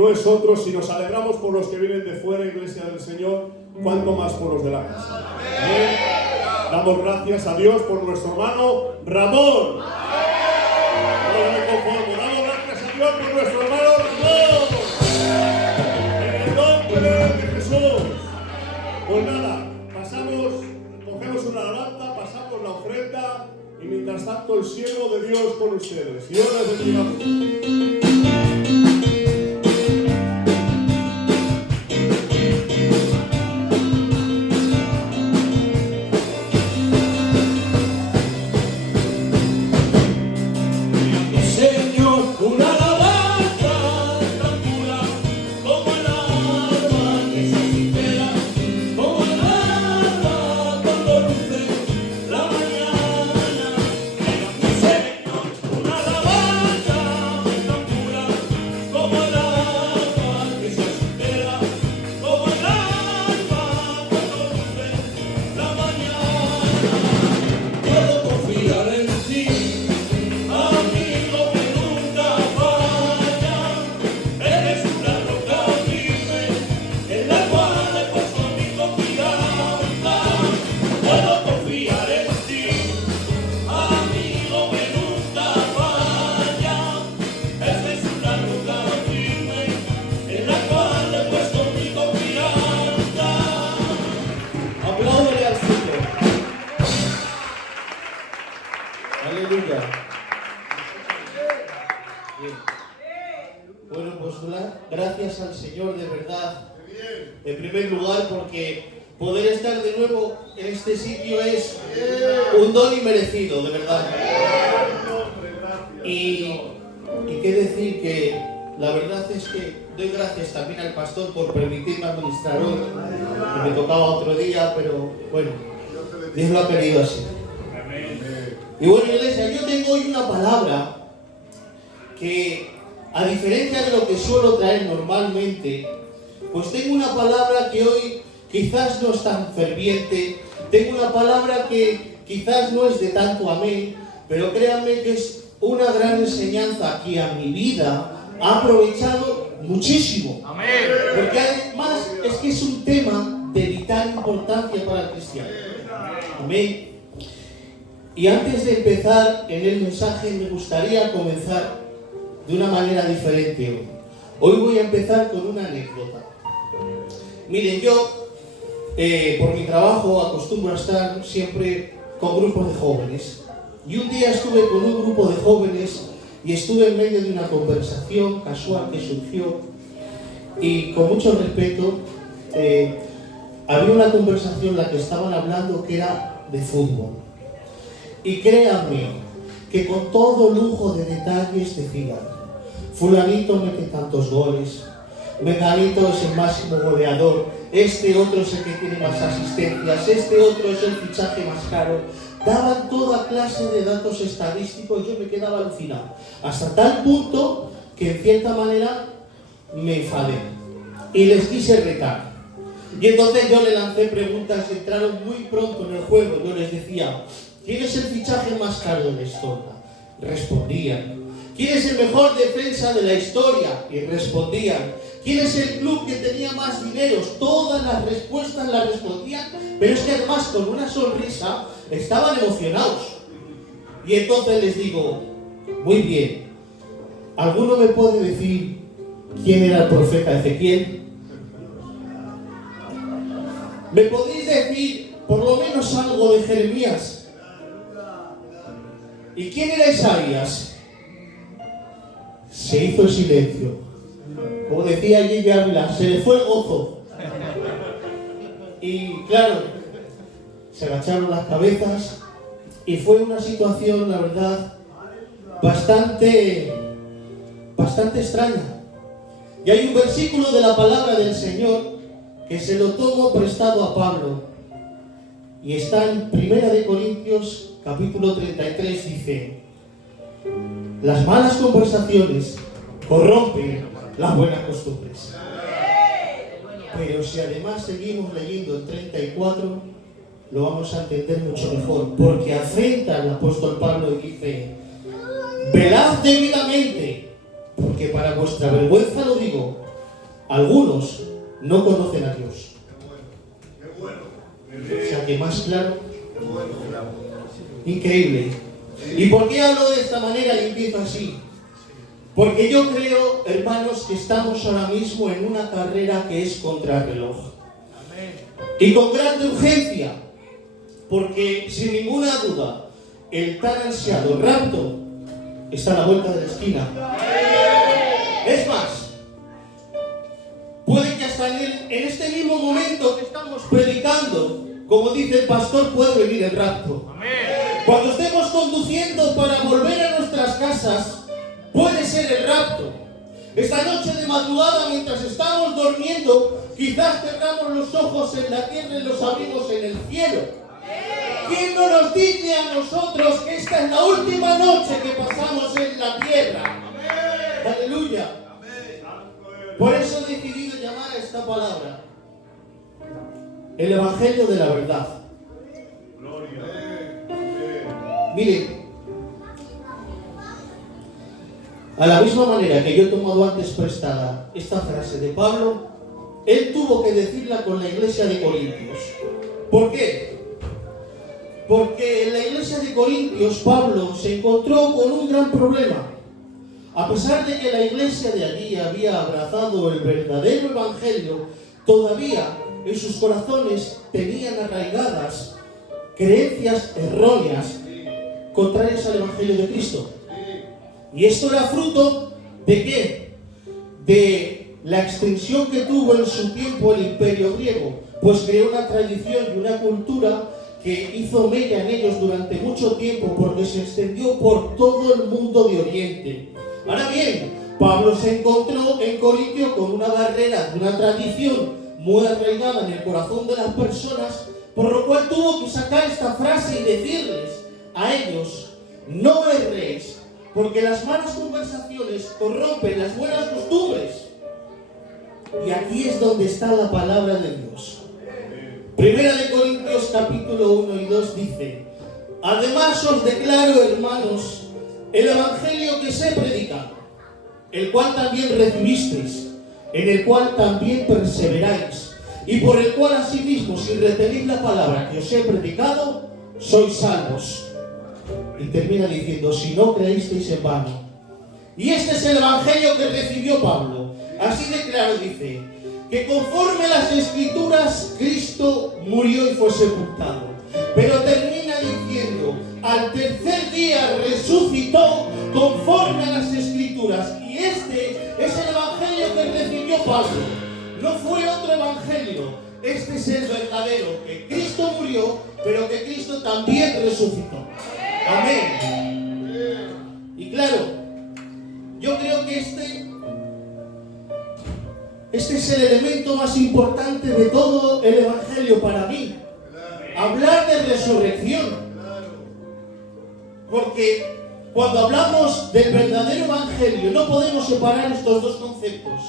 no es otro. Si nos alegramos por los que vienen de fuera, Iglesia del Señor, cuánto más por los de la casa. Amén. Damos gracias a Dios por nuestro hermano Ramón. No me conformo. Damos gracias a Dios por nuestro hermano Ramón. En el nombre de Jesús. Pues nada, cogemos una alabanza, pasamos la ofrenda y mientras tanto el siervo de Dios con ustedes. Dios les bendiga. Bueno, pues gracias al Señor de verdad, en primer lugar, porque poder estar de nuevo en este sitio es un don inmerecido, de verdad. Y qué decir que la verdad es que doy gracias también al pastor por permitirme administrar hoy, que me tocaba otro día, pero bueno, Dios lo ha querido así. Y bueno, Iglesia, yo tengo hoy una palabra que, a diferencia de lo que suelo traer normalmente, pues tengo una palabra que hoy quizás no es tan ferviente, tengo una palabra que quizás no es de tanto amén, pero créanme que es una gran enseñanza que a mi vida ha aprovechado muchísimo. Amén. Porque además es que es un tema de vital importancia para el cristiano. Amén. Y antes de empezar en el mensaje me gustaría comenzar de una manera diferente hoy. Hoy voy a empezar con una anécdota. Miren, yo por mi trabajo acostumbro a estar siempre con grupos de jóvenes. Y un día estuve con un grupo de jóvenes y estuve en medio de una conversación casual que surgió. Y con mucho respeto, había una conversación en la que estaban hablando que era de fútbol. Y créanme que con todo lujo de detalles decían: fulanito mete tantos goles, menganito es el máximo goleador, este otro es el que tiene más asistencias, este otro es el fichaje más caro. Daban toda clase de datos estadísticos y yo me quedaba alucinado. Hasta tal punto que en cierta manera me enfadé y les quise retar. Y entonces yo le lancé preguntas que entraron muy pronto en el juego. Yo les decía: ¿quién es el fichaje más caro de la historia? Respondían. ¿Quién es el mejor defensa de la historia? Y respondían. ¿Quién es el club que tenía más dineros? Todas las respuestas las respondían, pero es que además con una sonrisa estaban emocionados. Y entonces les digo: muy bien, ¿alguno me puede decir quién era el profeta Ezequiel? ¿Me podéis decir por lo menos algo de Jeremías? ¿Y quién era Isaías? Se hizo el silencio. Como decía Gigi Ávila, se le fue el gozo. Y claro, se agacharon las cabezas y fue una situación, la verdad, bastante extraña. Y hay un versículo de la palabra del Señor que se lo tomo prestado a Pablo. Y está en 1 Corintios capítulo 33, dice: las malas conversaciones corrompen las buenas costumbres. Pero si además seguimos leyendo el 34, lo vamos a entender mucho mejor, porque afrenta al apóstol Pablo y dice: velad debidamente, porque para vuestra vergüenza lo digo, algunos no conocen a Dios. O sea que más claro, increíble. ¿Y por qué hablo de esta manera y empiezo así? Porque yo creo, hermanos, que estamos ahora mismo en una carrera que es contrarreloj. Y con gran urgencia, porque sin ninguna duda, el tan ansiado rapto está a la vuelta de la esquina. Es más, puede que hasta en este mismo momento que estamos predicando, como dice el pastor, puede venir el rapto. Cuando estemos conduciendo para volver a nuestras casas, puede ser el rapto. Esta noche de madrugada, mientras estamos durmiendo, quizás cerramos los ojos en la tierra y los abrimos en el cielo. ¿Quién no nos dice a nosotros que esta es la última noche que pasamos en la tierra? Aleluya. Por eso he decidido llamar a esta palabra el Evangelio de la verdad. Miren, a la misma manera que yo he tomado antes prestada esta frase de Pablo, él tuvo que decirla con la iglesia de Corintios. ¿Por qué? Porque en la iglesia de Corintios Pablo se encontró con un gran problema. A pesar de que la iglesia de allí había abrazado el verdadero evangelio, todavía en sus corazones tenían arraigadas creencias erróneas contrarias al evangelio de Cristo. Y esto era fruto ¿de qué? De la extensión que tuvo en su tiempo el imperio griego, pues creó una tradición y una cultura que hizo mella en ellos durante mucho tiempo, porque se extendió por todo el mundo de Oriente. Ahora bien, Pablo se encontró en Corintio con una barrera de una tradición muy arraigada en el corazón de las personas, por lo cual tuvo que sacar esta frase y decirles a ellos: no erréis, porque las malas conversaciones corrompen las buenas costumbres. Y aquí es donde está la palabra de Dios. Primera de Corintios capítulo 1 y 2 dice: además os declaro, hermanos, el evangelio que os he predicado, el cual también recibisteis, en el cual también perseveráis, y por el cual asimismo, si retenéis la palabra que os he predicado, sois salvos. Y termina diciendo: si no creísteis en vano. Y este es el evangelio que recibió Pablo. Así de claro dice: que conforme a las escrituras Cristo murió y fue sepultado. Pero termina diciendo: al tercer día resucitó conforme a las escrituras. Y este es el evangelio que recibió Pablo. No fue otro evangelio. Este es el verdadero, que Cristo murió, pero que Cristo también resucitó. Amén. Y claro, yo creo que este es el elemento más importante de todo el evangelio para mí. Hablar de resurrección. Porque cuando hablamos del verdadero evangelio no podemos separar estos dos conceptos.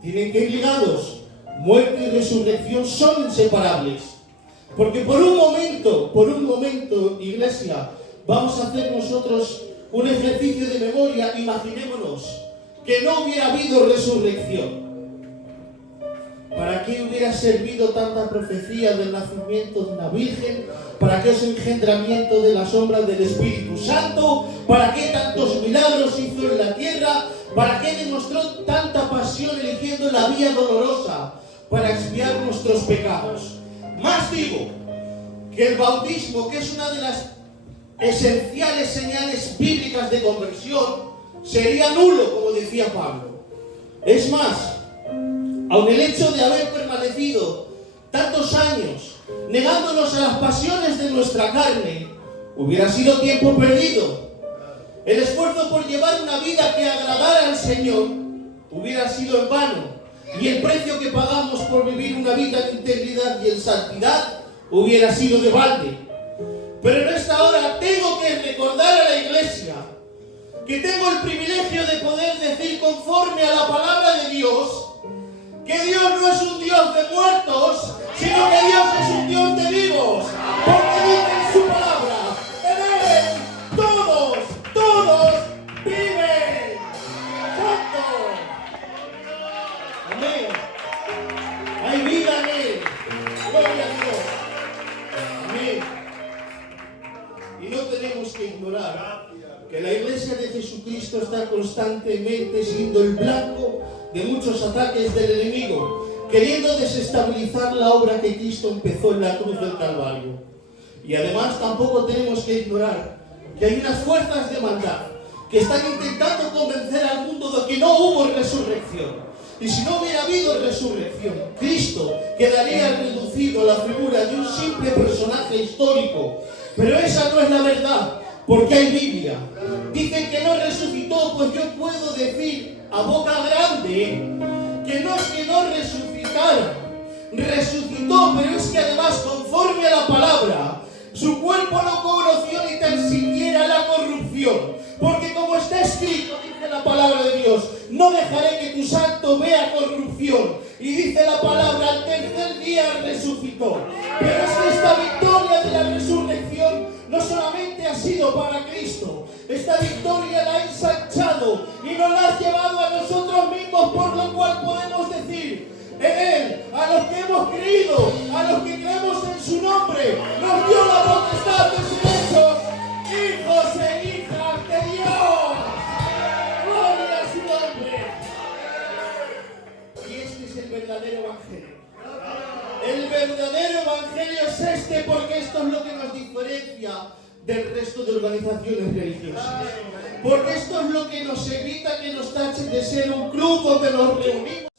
Tienen que ir ligados. Muerte y resurrección son inseparables. Porque por un momento, iglesia, vamos a hacer nosotros un ejercicio de memoria. Imaginémonos que no hubiera habido resurrección. ¿Para qué hubiera servido tanta profecía del nacimiento de una virgen? ¿Para qué ese engendramiento de la sombra del Espíritu Santo? ¿Para qué tantos milagros hizo en la tierra? ¿Para qué demostró tanta pasión eligiendo la vía dolorosa para expiar nuestros pecados? Más digo, que el bautismo, que es una de las esenciales señales bíblicas de conversión, sería nulo, como decía Pablo. Es más, aun el hecho de haber permanecido tantos años negándonos a las pasiones de nuestra carne, hubiera sido tiempo perdido. El esfuerzo por llevar una vida que agradara al Señor hubiera sido en vano, y el precio que pagamos por vivir una vida en integridad y en santidad hubiera sido de balde. Pero en esta hora tengo que recordar a la iglesia que tengo el privilegio de poder decir, conforme a la palabra de Dios, que Dios no es un Dios de muertos, sino que Dios es un Dios de vivos. Porque dice en su palabra: en Él todos viven. ¡Santo! Amén. Gloria a Dios. Amén. Y no tenemos que ignorar que la iglesia de Jesucristo está constantemente siendo el blanco de muchos ataques del enemigo, queriendo desestabilizar la obra que Cristo empezó en la cruz del Calvario. Y además tampoco tenemos que ignorar que hay unas fuerzas de maldad que están intentando convencer al mundo de que no hubo resurrección. Y si no hubiera habido resurrección, Cristo quedaría reducido a la figura de un simple personaje histórico. Pero esa no es la verdad, porque hay Biblia. Dicen que no resucitó, pues yo puedo decir a boca grande que no es que no resucitara. Resucitó, pero es que además, conforme a la palabra, su cuerpo no conoció ni tan siquiera la corrupción. Porque como está escrito, dice la palabra de Dios, no dejaré que tu santo vea corrupción. Y dice la palabra, al tercer día resucitó. Pero es que esta victoria de la resurrección no solamente ha sido para Cristo. Esta victoria la ha ensanchado y nos la ha llevado a nosotros mismos, por lo cual podemos decir en Él, a los que hemos creído, a los que creemos en su nombre, nos dio la potestad de ser hechos hijos e hijas de Dios. Gloria a su nombre. Y este es el verdadero evangelio. El verdadero evangelio es este, porque esto es lo que nos diferencia del resto de organizaciones religiosas. Porque esto es lo que nos evita que nos tachen de ser un club donde nos reunimos.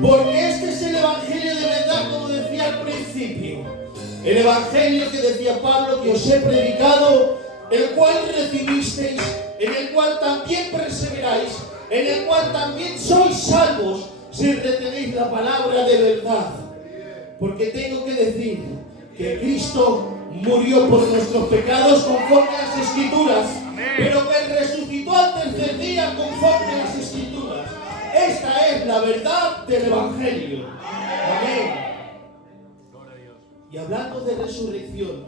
Porque este es el evangelio de verdad, como decía al principio. El evangelio que decía Pablo, que os he predicado, el cual recibisteis, en el cual también perseveráis, en el cual también sois salvos, si retenéis la palabra de verdad. Porque tengo que decir que Cristo murió por nuestros pecados conforme a las Escrituras, pero que resucitó al tercer día conforme a las Escrituras. Esta es la verdad del evangelio. Amén. Y hablando de resurrección,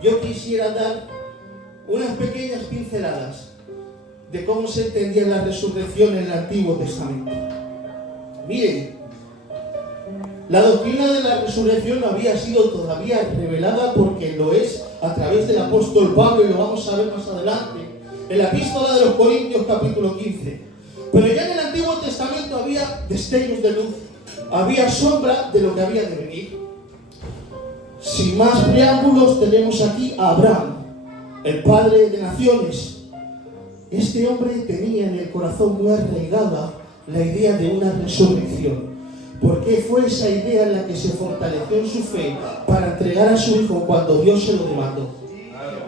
yo quisiera dar unas pequeñas pinceladas de cómo se entendía la resurrección en el Antiguo Testamento. Miren, la doctrina de la resurrección no había sido todavía revelada, porque lo es a través del apóstol Pablo, y lo vamos a ver más adelante en la epístola de los Corintios capítulo 15. Pero ya en el Antiguo Testamento había destellos de luz, había sombra de lo que había de venir. Sin más preámbulos, tenemos aquí a Abraham, el padre de naciones. Este hombre tenía en el corazón muy arraigada la idea de una resurrección. Porque fue esa idea en la que se fortaleció en su fe para entregar a su hijo cuando Dios se lo demandó.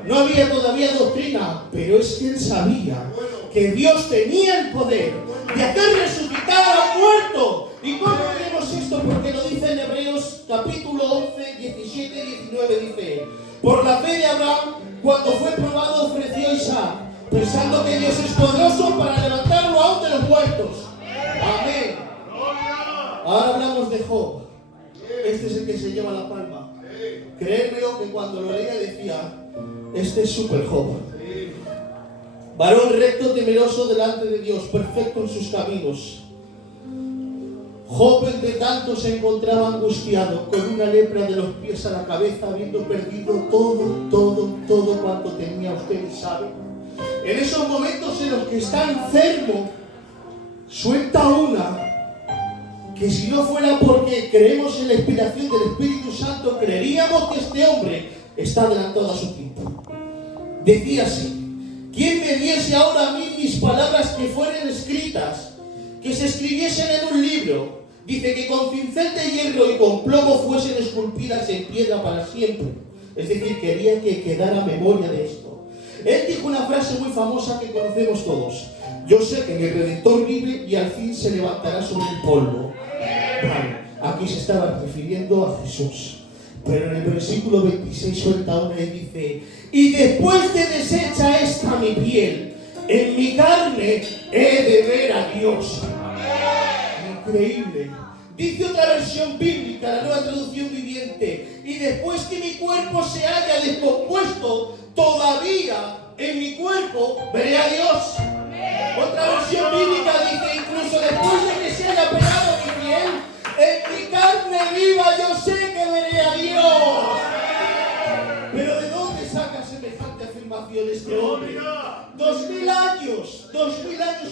No había todavía doctrina, pero es que él sabía que Dios tenía el poder de hacer resucitar a un muerto. ¿Y cómo vemos esto? Porque lo dice en Hebreos capítulo 11, 17 y 19, dice: por la fe de Abraham, cuando fue probado, ofreció a Isaac, pensando que Dios es poderoso para levantarlo aún de los muertos. Amén. Ahora hablamos de Job. Este es el que se lleva la palma. Créemelo que cuando lo leía decía: este es súper Job. Varón recto, temeroso delante de Dios, perfecto en sus caminos. Job, entre tanto, se encontraba angustiado, con una lepra de los pies a la cabeza, habiendo perdido todo cuanto tenía. Ustedes saben, en esos momentos en los que está enfermo, suelta una que, si no fuera porque creemos en la inspiración del Espíritu Santo, creeríamos que este hombre está adelantado a su tiempo. Decía así: ¿quién me diese ahora a mí mis palabras que fueran escritas, que se escribiesen en un libro? Dice que con cincel de hierro y con plomo fuesen esculpidas en piedra para siempre. Es decir, quería que quedara memoria de esto. Él dijo una frase muy famosa que conocemos todos: yo sé que mi Redentor vive y al fin se levantará sobre el polvo. Vale, aquí se estaba refiriendo a Jesús. Pero en el versículo 26 suelta una y dice: y después de deshecha esta mi piel, en mi carne he de ver a Dios. Increíble. Dice otra versión bíblica, la Nueva Traducción Viviente: y después que mi cuerpo se haya descompuesto, todavía en mi cuerpo veré a Dios. Otra versión bíblica dice: incluso después de que se haya pelado mi piel, en mi carne viva yo sé que veré 2000 años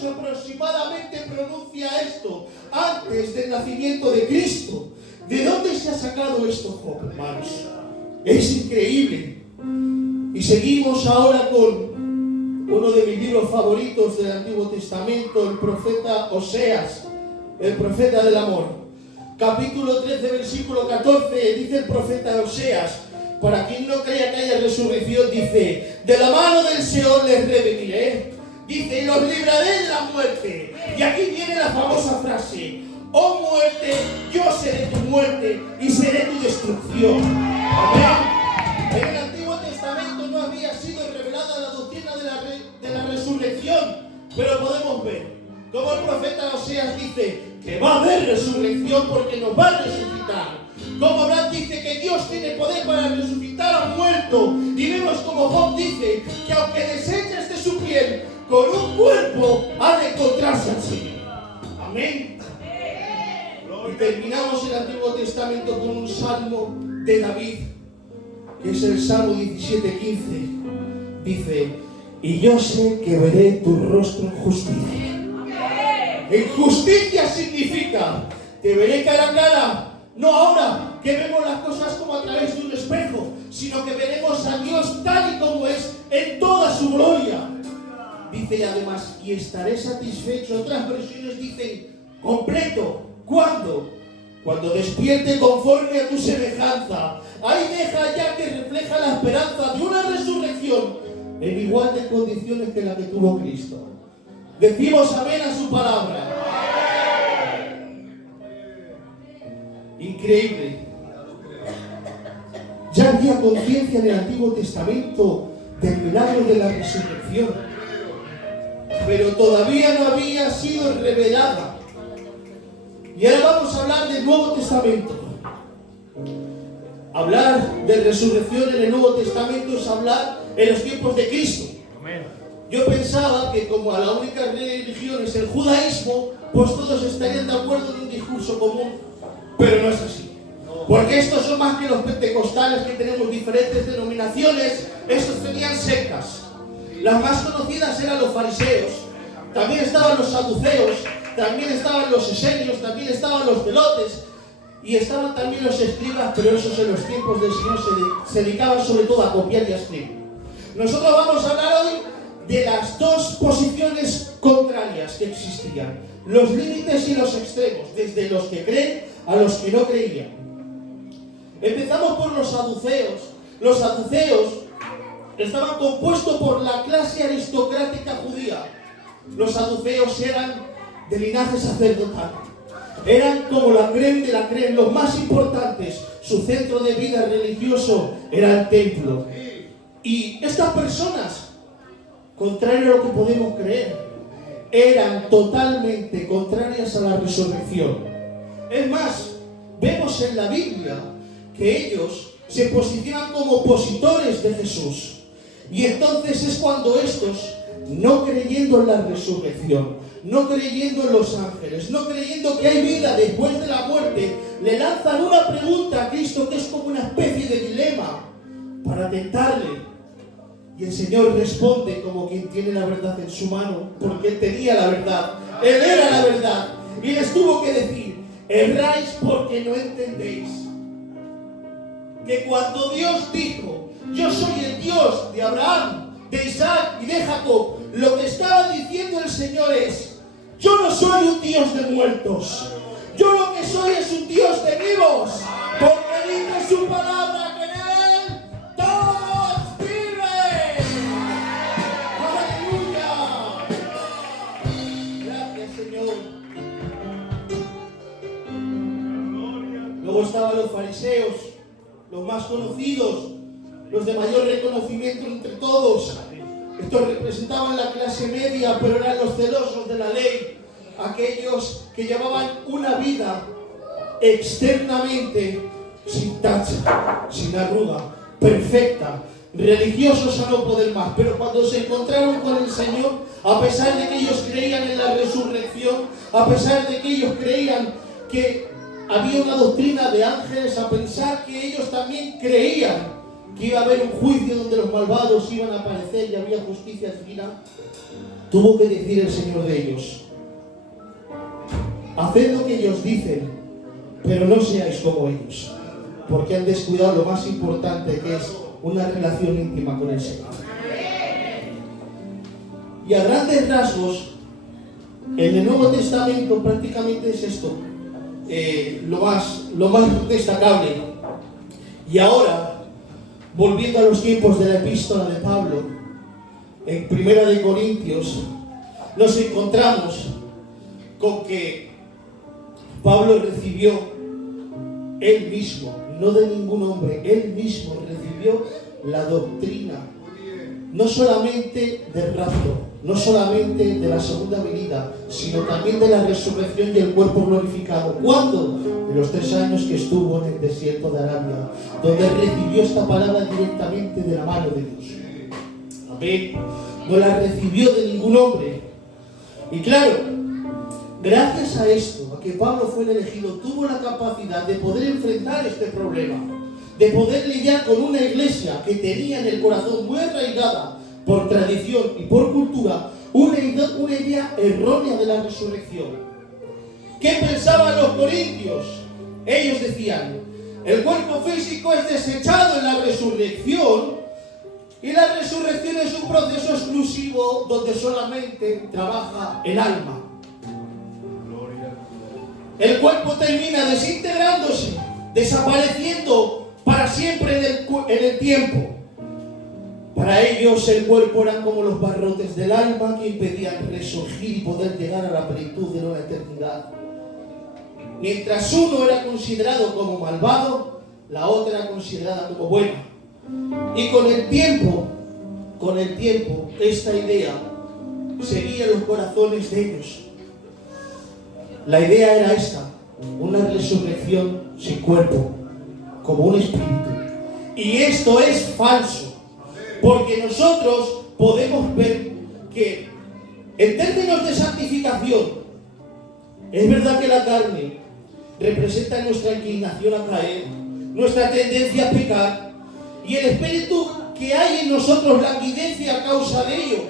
aproximadamente pronuncia esto, antes del nacimiento de Cristo. ¿De dónde se ha sacado esto, Job, hermanos? Es increíble. Y seguimos ahora con uno de mis libros favoritos del Antiguo Testamento, el profeta Oseas, el profeta del amor. Capítulo 13, versículo 14, dice el profeta Oseas: para quien no crea que haya resurrección, dice, de la mano del Señor les redimiré. Dice, y los libraré de la muerte. Y aquí viene la famosa frase: oh muerte, yo seré tu muerte y seré tu destrucción. Amén. En el Antiguo Testamento no había sido revelada la doctrina de la resurrección, pero podemos ver como el profeta Oseas dice que va a haber resurrección porque nos va a resucitar. Como Abraham dice que Dios tiene poder para resucitar a un muerto. Y vemos como Job dice que aunque deseches de su piel, con un cuerpo ha de encontrarse al Señor. Amén. Y terminamos el Antiguo Testamento con un salmo de David, que es el Salmo 17:15. Dice, y yo sé que veré tu rostro en justicia. En justicia significa que veré cara a cara. No ahora que vemos las cosas como a través de un espejo, sino que veremos a Dios tal y como es en toda su gloria. Dice además, y estaré satisfecho. Otras versiones dicen, completo. ¿Cuándo? Cuando despierte conforme a tu semejanza. Ahí deja ya que refleja la esperanza de una resurrección en igual de condiciones que la que tuvo Cristo. Decimos amén a su palabra. Increíble. Ya había conciencia en el Antiguo Testamento del milagro de la resurrección, pero todavía no había sido revelada. Y ahora vamos a hablar del Nuevo Testamento. Hablar de resurrección en el Nuevo Testamento es hablar en los tiempos de Cristo. Yo pensaba que como a la única religión es el judaísmo, pues todos estarían de acuerdo en un discurso común. Pero no es así. Porque estos son más que los pentecostales, que tenemos diferentes denominaciones. Estos tenían sectas. Las más conocidas eran los fariseos. También estaban los saduceos. También estaban los esenios. También estaban los zelotes. Y estaban también los escribas, pero esos en los tiempos del Señor se dedicaban sobre todo a copiar y a escribir. Nosotros vamos a hablar hoy de las dos posiciones contrarias que existían. Los límites y los extremos, desde los que creen a los que no creían. Empezamos por los saduceos. Los saduceos estaban compuestos por la clase aristocrática judía. Los saduceos eran de linaje sacerdotal. Eran como la creme de la creme, los más importantes. Su centro de vida religioso era el templo. Y estas personas, contrario a lo que podemos creer, eran totalmente contrarias a la resurrección. Es más, vemos en la Biblia que ellos se posicionan como opositores de Jesús. Y entonces es cuando estos, no creyendo en la resurrección, no creyendo en los ángeles, no creyendo que hay vida después de la muerte, le lanzan una pregunta a Cristo que es como una especie de dilema para tentarle. Y el Señor responde como quien tiene la verdad en su mano, porque Él tenía la verdad, Él era la verdad. Y les tuvo que decir, erráis porque no entendéis. Que cuando Dios dijo, yo soy el Dios de Abraham, de Isaac y de Jacob, lo que estaba diciendo el Señor es, yo no soy un Dios de muertos, yo lo que soy es un Dios de vivos, porque dice su palabra que en Él todos viven. ¡Aleluya! Gracias, Señor. Luego estaban los fariseos, los más conocidos, los de mayor reconocimiento entre todos. Estos representaban la clase media, pero eran los celosos de la ley, aquellos que llevaban una vida externamente sin tacha, sin arruga, perfecta, religiosos a no poder más. Pero cuando se encontraron con el Señor, a pesar de que ellos creían en la resurrección, a pesar de que ellos creían que había una doctrina de ángeles, a pensar que ellos también creían que iba a haber un juicio donde los malvados iban a aparecer y había justicia divina, tuvo que decir el Señor de ellos: haced lo que ellos dicen, pero no seáis como ellos, porque han descuidado lo más importante, que es una relación íntima con el Señor. Y a grandes rasgos, en el Nuevo Testamento prácticamente es esto, lo más destacable. Y ahora, volviendo a los tiempos de la epístola de Pablo, en 1 de Corintios, nos encontramos con que Pablo recibió él mismo, no de ningún hombre, él mismo recibió la doctrina, no solamente del rapto, no solamente de la segunda venida, sino también de la resurrección y el cuerpo glorificado. ¿Cuándo? En los 3 años que estuvo en el desierto de Arabia, donde recibió esta palabra directamente de la mano de Dios. Amén. No la recibió de ningún hombre. Y claro, gracias a esto, a que Pablo fue el elegido, tuvo la capacidad de poder enfrentar este problema, de poder lidiar con una iglesia que tenía en el corazón muy arraigada, por tradición y por cultura, una idea errónea de la resurrección. ¿Qué pensaban los corintios? Ellos decían: el cuerpo físico es desechado en la resurrección, y la resurrección es un proceso exclusivo donde solamente trabaja el alma. El cuerpo termina desintegrándose, desapareciendo para siempre en el tiempo. Para ellos el cuerpo eran como los barrotes del alma que impedían resurgir y poder llegar a la plenitud de una eternidad. Mientras uno era considerado como malvado, la otra era considerada como buena. Y con el tiempo, esta idea seguía los corazones de ellos. La idea era esta: una resurrección sin cuerpo, como un espíritu. Y esto es falso, porque nosotros podemos ver que en términos de santificación, es verdad que la carne representa nuestra inclinación a caer, nuestra tendencia a pecar, y el espíritu que hay en nosotros languidece a causa de ello,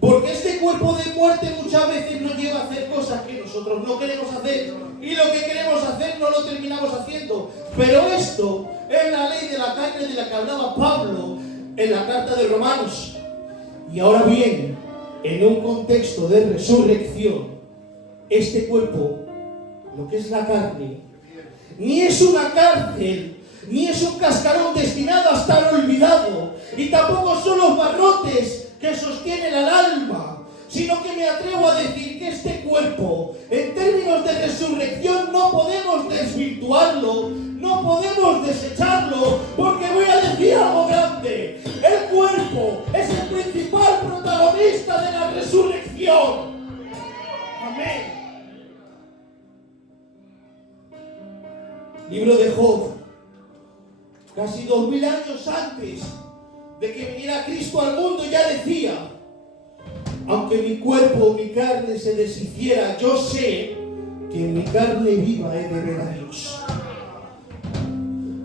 porque este cuerpo de muerte muchas veces nos lleva a hacer cosas que nosotros no queremos hacer, y lo que queremos hacer no lo terminamos haciendo. Pero esto es la ley de la carne de la que hablaba Pablo en la carta de Romanos. Y ahora bien, en un contexto de resurrección, este cuerpo, lo que es la carne, ni es una cárcel, ni es un cascarón destinado a estar olvidado, y tampoco son los barrotes que sostienen al alma, sino que me atrevo a decir que este cuerpo, en términos de resurrección, no podemos desvirtuarlo, no podemos desecharlo, porque voy a decir algo grande: el cuerpo es el principal protagonista de la resurrección. Amén. Libro de Job, casi 2000 años antes de que viniera Cristo al mundo, ya decía: aunque mi cuerpo, mi carne se deshiciera, yo sé que en mi carne viva he de ver a Dios.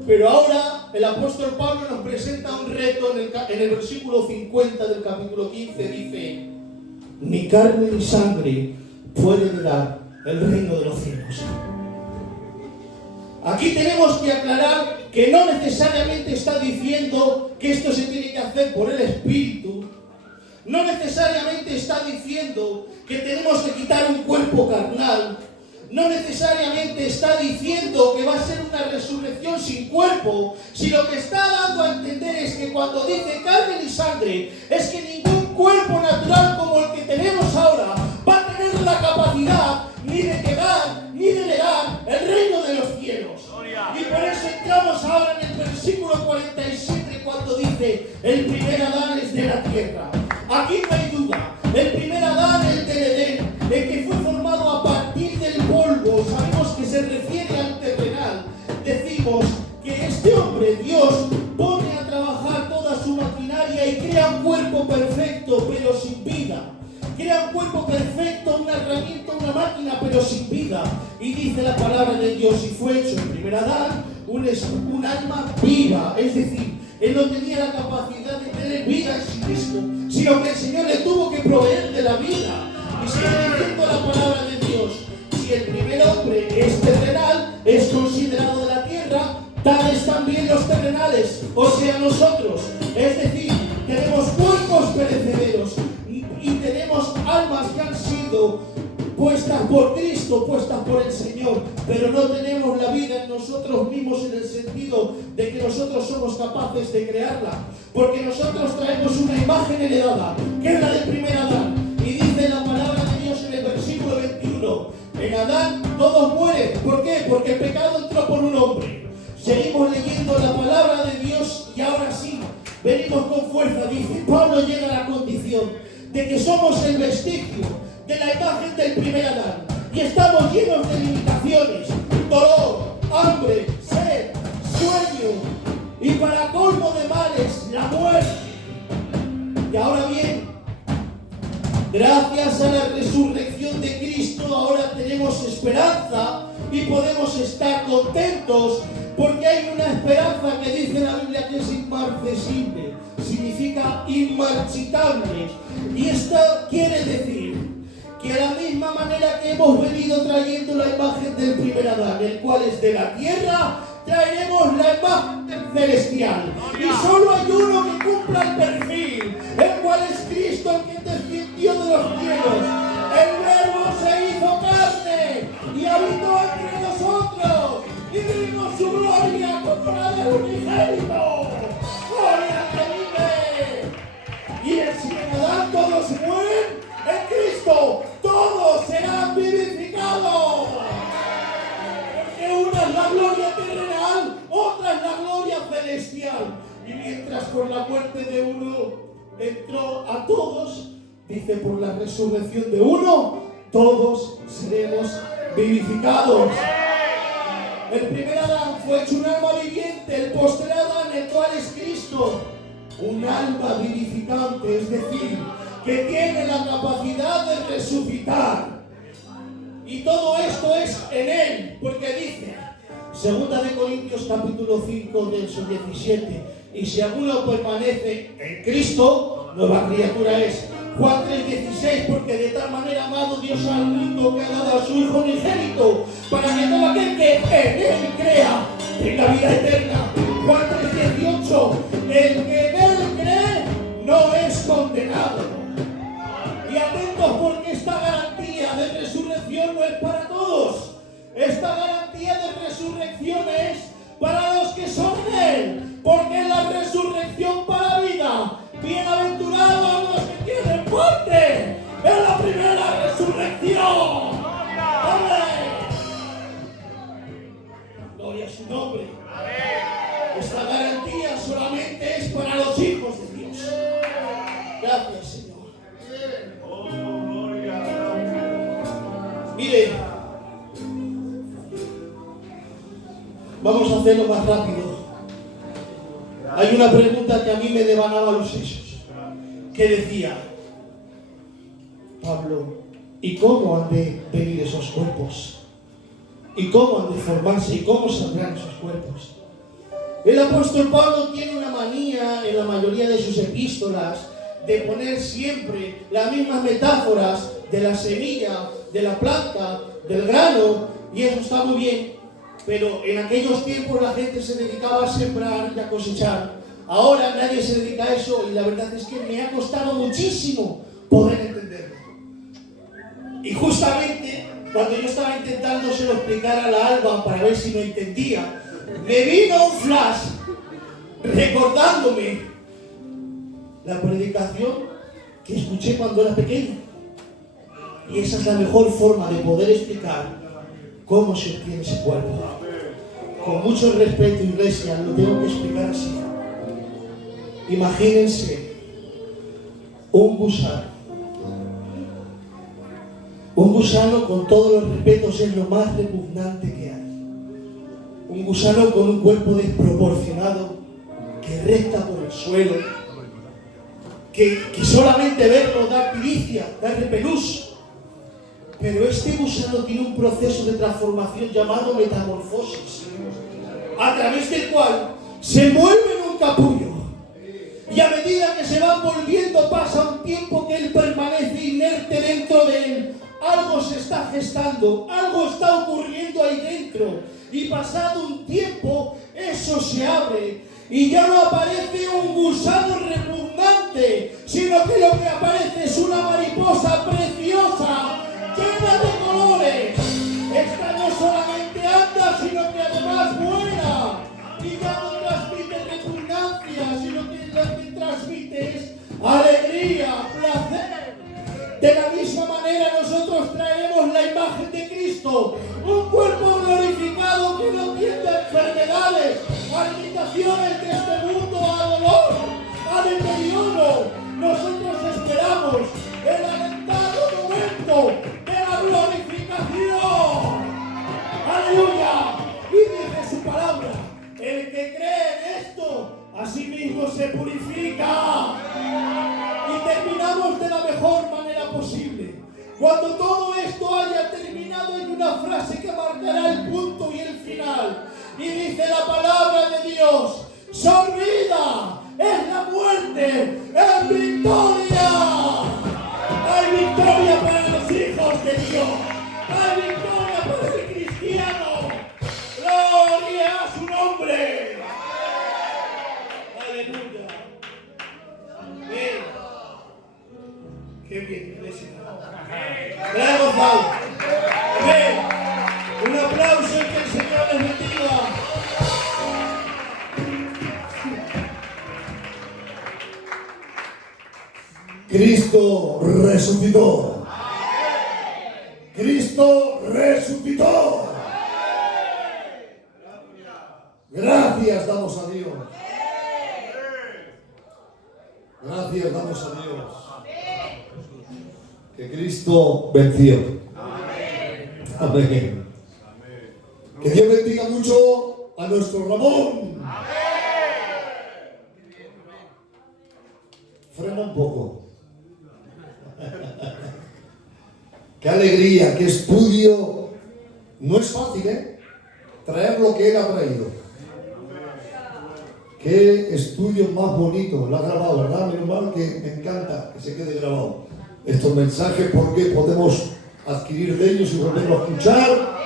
Pero ahora el apóstol Pablo nos presenta un reto en el versículo 50 del capítulo 15. Dice: ni carne ni sangre pueden dar el reino de los cielos. Aquí tenemos que aclarar que no necesariamente está diciendo que esto se tiene que hacer por el Espíritu. No necesariamente está diciendo que tenemos que quitar un cuerpo carnal. No necesariamente está diciendo que va a ser una resurrección sin cuerpo. Si lo que está dando a entender es que cuando dice carne ni sangre, es que ningún cuerpo natural como el que tenemos ahora va a tener la capacidad ni de quedar ni de heredar el reino de los cielos. Y por eso entramos ahora en el versículo 47, cuando dice: el primer Adán es de la tierra. Aquí no hay duda. El primer Adán, el del Edén, el que fue formado a partir del polvo, sabemos que se refiere al terrenal. Decimos que este hombre, Dios, pone a trabajar toda su maquinaria y crea un cuerpo perfecto, pero sin vida. Crea un cuerpo perfecto, una herramienta, una máquina, pero sin vida. Y dice la palabra de Dios: y fue hecho el primer Adán un alma viva, es decir, Él no tenía la capacidad de tener vida en sí mismo, sino que el Señor le tuvo que proveer de la vida. Y sigue diciendo la palabra de Dios: si el primer hombre es terrenal, es considerado de la tierra, tales también los terrenales, o sea nosotros. Es decir, tenemos cuerpos perecederos y tenemos almas que han sido puestas por Cristo, puestas por el Señor, pero no tenemos la vida en nosotros mismos en el sentido de que nosotros somos capaces de crearla, porque nosotros traemos una imagen heredada, que es la del primer Adán. Y dice la palabra de Dios en el versículo 21, en Adán todos mueren. ¿Por qué? Porque el pecado entró por un hombre. Seguimos leyendo la palabra de Dios y ahora sí, venimos con fuerza. Dice Pablo, llega a la condición de que somos el vestigio de la imagen del primer Adán y estamos llenos de limitaciones, dolor, hambre, sed, sueño y para colmo de males, la muerte. Y ahora bien, gracias a la resurrección de Cristo ahora tenemos esperanza y podemos estar contentos, porque hay una esperanza que dice la Biblia que es inmarcesible, significa inmarchitable. Y esto quiere decir que a la misma manera que hemos venido trayendo la imagen del primer Adán, el cual es de la tierra, traeremos la imagen del celestial. Y solo hay uno que cumpla el perfil, el cual es Cristo, el que descendió de los cielos. El Verbo se hizo carne y habitó entre nosotros y vimos su gloria como la del unigénito. ¡Gloria que vive! Y si en Adán todos mueren, en Cristo todos serán vivificados. Porque una es la gloria terrenal, otra es la gloria celestial. Y mientras por la muerte de uno entró a todos, dice por la resurrección de uno, todos seremos vivificados. El primer Adán fue hecho un alma viviente, el posterior Adán, el cual es Cristo, un alma vivificante, es decir, que tiene la capacidad de resucitar. Y todo esto es en Él, porque dice, 2 Corintios capítulo 5, verso 17, y si alguno permanece en Cristo, nueva criatura es. Juan 3:16, porque de tal manera amado Dios al mundo que ha dado a su Hijo unigénito, para que todo aquel que en Él crea tenga vida eterna. Juan 3:18, el que en Él cree no es condenado. Y atentos, porque esta garantía de resurrección no es para todos. Esta garantía de resurrección es para los que son de Él, porque es la resurrección para vida. Bienaventurados los que tienen parte en la primera resurrección. ¡Amén! Gloria a su nombre. Esta garantía solamente es para los hijos de Dios. Gracias, Señor. Mire, vamos a hacerlo más rápido. Hay una pregunta que a mí me devanaba los sesos, que decía, Pablo, ¿y cómo han de venir esos cuerpos? ¿Y cómo han de formarse? ¿Y cómo saldrán esos cuerpos? El apóstol Pablo tiene una manía en la mayoría de sus epístolas de poner siempre las mismas metáforas de la semilla, de la planta, del grano, y eso está muy bien. Pero en aquellos tiempos la gente se dedicaba a sembrar y a cosechar. Ahora nadie se dedica a eso y la verdad es que me ha costado muchísimo poder entenderlo. Y justamente cuando yo estaba intentándoselo explicar a la Alba para ver si lo entendía, me vino un flash recordándome la predicación que escuché cuando era pequeño. Y esa es la mejor forma de poder explicar cómo se obtiene ese cuerpo. Con mucho respeto, iglesia, lo tengo que explicar así. Imagínense un gusano. Un gusano, con todos los respetos, es lo más repugnante que hay. Un gusano con un cuerpo desproporcionado, que recta por el suelo, que solamente verlo da piricia, da repelús. Pero este gusano tiene un proceso de transformación llamado metamorfosis, a través del cual se vuelve en un capullo. Y a medida que se van volviendo, pasa un tiempo que Él permanece inerte dentro de él. Algo se está gestando, algo está ocurriendo ahí dentro. Y pasado un tiempo, eso se abre. Y ya no aparece un gusano repugnante, sino que lo que aparece es una mariposa preciosa, llena de colores. Esta no solamente anda, sino que además vuela. Y ya no transmite repugnancia, sino que lo que transmite es alegría, placer. De la misma manera nosotros traemos la imagen de Cristo, un cuerpo glorificado que no tiene enfermedades, a limitaciones de este mundo, a dolor, a deterioro. Nosotros esperamos el alentado momento de la glorificación. ¡Aleluya! Y dice su palabra, el que cree en esto, a sí mismo se purifica. Y terminamos de la mejor manera posible. Cuando todo esto haya terminado, hay una frase que marcará el punto y el final. Y dice la palabra de Dios: sorbida es la muerte, es victoria. Hay victoria para los hijos de Dios. Hay victoria para el cristiano. Gloria a su nombre. Aleluya. Amén. Qué bien, iglesia. Bravo, Pau. Amén. Un aplauso y que el Señor les bendiga. Cristo resucitó. Cristo resucitó. Gracias damos a Dios. Gracias damos a Dios. Que Cristo venció. Amén. Que Dios bendiga mucho a nuestro Ramón. Frena un poco. Qué alegría, qué estudio. No es fácil, traer lo que Él ha traído. Qué estudio más bonito. Lo ha grabado, ¿verdad? Menos mal, que me encanta que se quede grabado estos mensajes, porque podemos adquirir de ellos y volverlo a escuchar.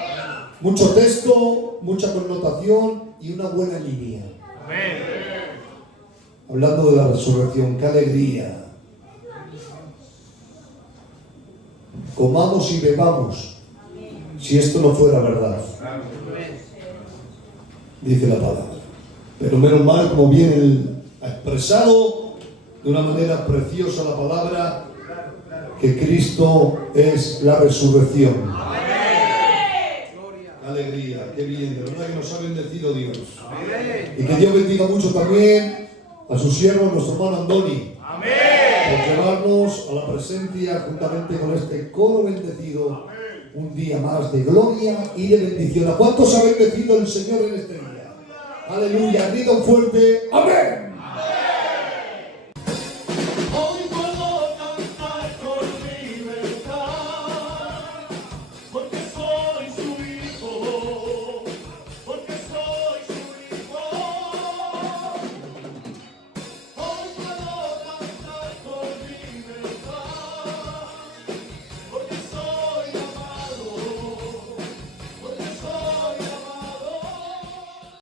Mucho texto, mucha connotación y una buena línea. Hablando de la resurrección, qué alegría. Comamos y bebamos, si esto no fuera verdad, dice la palabra. Pero menos mal, como bien Él ha expresado de una manera preciosa la palabra, que Cristo es la resurrección. ¡Qué alegría! ¡Qué bien! De verdad que nos ha bendecido Dios. Y que Dios bendiga mucho también a su siervo, nuestro hermano Andoni, por llevarnos a la presencia juntamente con este coro bendecido, un día más de gloria y de bendición. ¿A cuántos ha bendecido el Señor en este día? Aleluya, grita un fuerte amén.